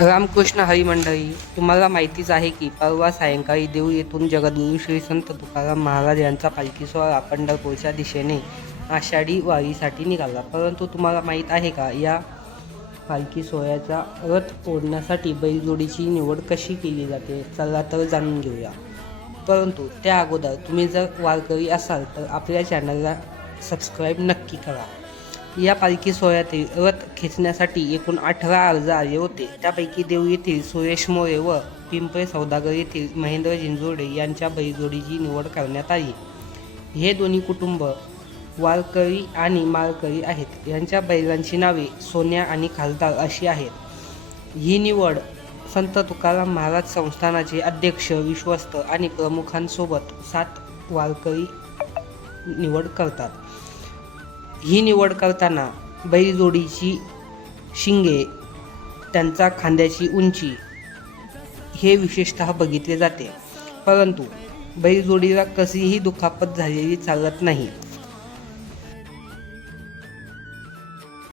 रामकृष्ण हरी मंडळी, तुम्हाला माहितीच आहे की परवा सायंकाळी देऊ येथून जगद्गुरू श्री संत तुकाराम महाराज यांचा पालखी सोहळा पंढरपूरच्या दिशेने आषाढी वारीसाठी निघाला. परंतु तुम्हाला माहीत आहे का, या पालखी सोहळ्याचा रथ ओढण्यासाठी बैलजोडीची निवड कशी केली जाते? चला तर जाणून घेऊया. परंतु त्या अगोदर तुम्ही जर वारकरी असाल तर आपल्या चॅनलला सबस्क्राईब नक्की करा. या पालखी सोहळ्यातील रथ खेचण्यासाठी एकूण 18 अर्ज आले होते. त्यापैकी देऊ येथील सुरेश मोरे व पिंपळे सौदागर येथील महेंद्र जिंजोडे यांच्या बैलजोडीची निवड करण्यात आली. हे दोन्ही कुटुंब वारकरी आणि माळकरी आहेत. यांच्या बैलांची नावे सोन्या आणि खासदार अशी आहेत. ही निवड संत तुकाराम महाराज संस्थानाचे अध्यक्ष, विश्वस्त आणि प्रमुखांसोबत 7 वारकरी निवड करतात. ही निवड करताना बैलजोडीची शिंगे, त्यांचा खांद्याची उंची हे विशेषतः बघितले जाते. परंतु बैलजोडीला कशीही दुखापत झालेली चालत नाही.